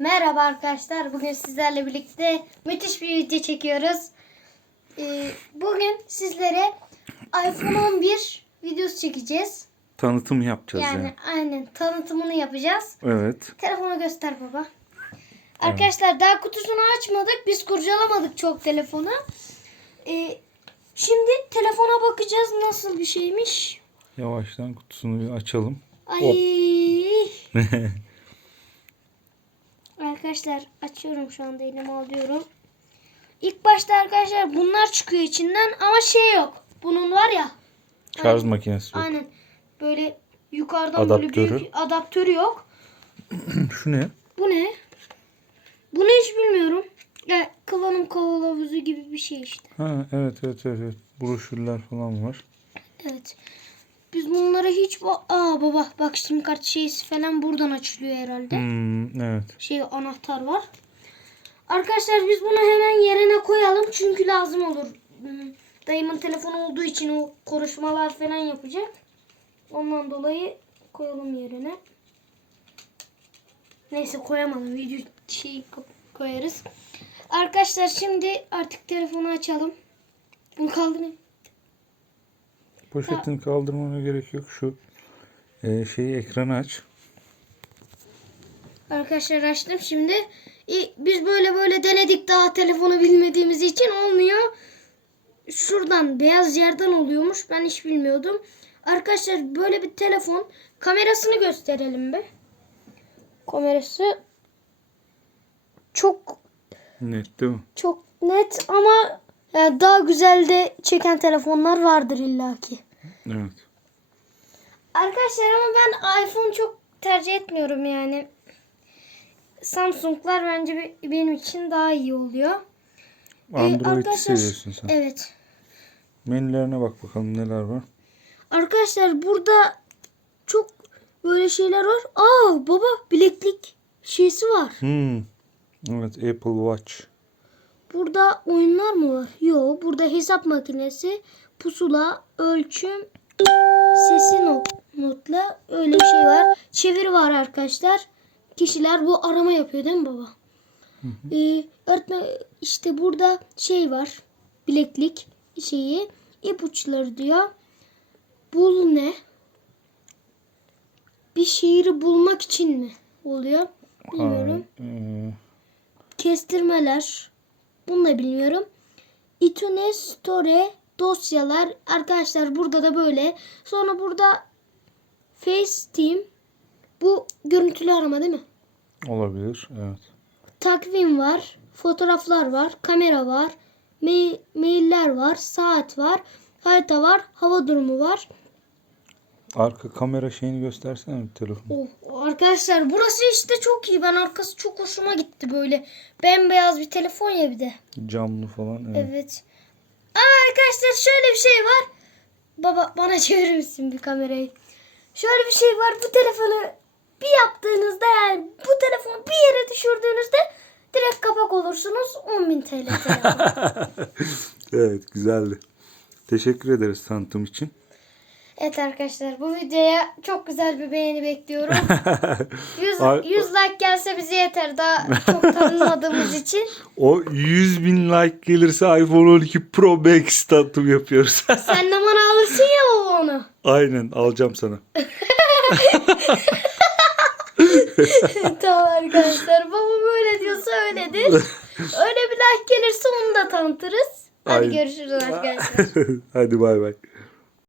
Merhaba arkadaşlar. Bugün sizlerle birlikte müthiş bir video çekiyoruz. Ee, bugün sizlere iPhone 11 videosu çekeceğiz. Tanıtım yapacağız yani. Yani aynen tanıtımını yapacağız. Evet. Telefonu göster baba. Arkadaşlar daha kutusunu açmadık. Biz kurcalamadık çok telefonu. Ee, şimdi telefona bakacağız nasıl bir şeymiş. Yavaştan kutusunu bir açalım. Ay. Arkadaşlar açıyorum şu anda elime alıyorum. İlk başta arkadaşlar bunlar çıkıyor içinden ama şey yok. Bunun var ya. Şarj makinesi yok. Aynen. Böyle yukarıdan böyle Adaptörü. büyük adaptörü yok. Şu ne? Bu ne? Bunu hiç bilmiyorum. Ya kıvanın kılavuzu gibi bir şey işte. Ha evet evet. evet. Broşürler falan var. Biz bunlara hiç... Aa baba bak sim kart şeysi falan buradan açılıyor herhalde. Hmm, evet. şey anahtar var. Arkadaşlar biz bunu hemen yerine koyalım çünkü lazım olur. Hmm, Dayımın telefonu olduğu için o konuşmalar falan yapacak. Ondan dolayı koyalım yerine. Neyse koyamadım. Video şey ko- koyarız. Arkadaşlar şimdi artık telefonu açalım. Bunu kaldırayım. Poşetini kaldırmana gerek yok. Şu e, şeyi ekranı aç. Arkadaşlar açtım şimdi. Biz böyle böyle denedik daha telefonu bilmediğimiz için olmuyor. Şuradan beyaz yerden oluyormuş. Ben hiç bilmiyordum. Arkadaşlar böyle bir telefon. Kamerasını gösterelim be. Kamerası çok Net değil mi? çok net ama yani daha güzel de çeken telefonlar vardır illaki. Evet. Arkadaşlar ama ben iPhone çok tercih etmiyorum yani. Samsung'lar bence be- benim için daha iyi oluyor. Ee, Android'i arkadaşlar- seviyorsun sen. Evet. Menülerine bak bakalım neler var. Arkadaşlar burada çok böyle şeyler var. Aa baba bileklik şeysi var. Hmm. Evet Apple Watch. Burada oyunlar mı var? Yok. Burada hesap makinesi, pusula, ölçüm, sesi not, notla öyle bir şey var. Çeviri var arkadaşlar. Kişiler bu arama yapıyor değil mi baba? Ee, öğretmen işte burada şey var. Bileklik şeyi. ipuçları diyor. Bul ne? Bir şiiri bulmak için mi oluyor? Bilmiyorum. Ha, e, Kestirmeler. Bunu da bilmiyorum. iTunes Store dosyalar. Arkadaşlar burada da böyle. Sonra burada FaceTime. Bu görüntülü arama değil mi? olabilir. Evet. Takvim var. Fotoğraflar var. Kamera var. Mail, mailler var. Saat var. Harita var. Hava durumu var. Arka kamera şeyini göstersene bir telefon. Oh, arkadaşlar burası işte çok iyi. Ben arkası çok hoşuma gitti böyle. Bembeyaz bir telefon ya bir de. Camlı falan. Evet. Evet. Aa, arkadaşlar şöyle bir şey var. Baba bana çevirir misin bir kamerayı? Şöyle bir şey var. Bu telefonu bir yaptığınızda yani bu telefonu bir yere düşürdüğünüzde direkt kapak olursunuz. 10.000 TL evet güzeldi. Teşekkür ederiz tanıtım için. Evet arkadaşlar bu videoya çok güzel bir beğeni bekliyorum. 100, Ar- 100 like gelse bize yeter. Daha çok tanınmadığımız için. O 100 bin like gelirse iPhone 12 Pro Max tanıtım yapıyoruz. Sen de bana alırsın ya onu. Aynen alacağım sana. tamam arkadaşlar. Baba böyle diyorsa öyledir. Öyle bir like gelirse onu da tanıtırız. Hadi Aynen. görüşürüz arkadaşlar. Hadi bay bay.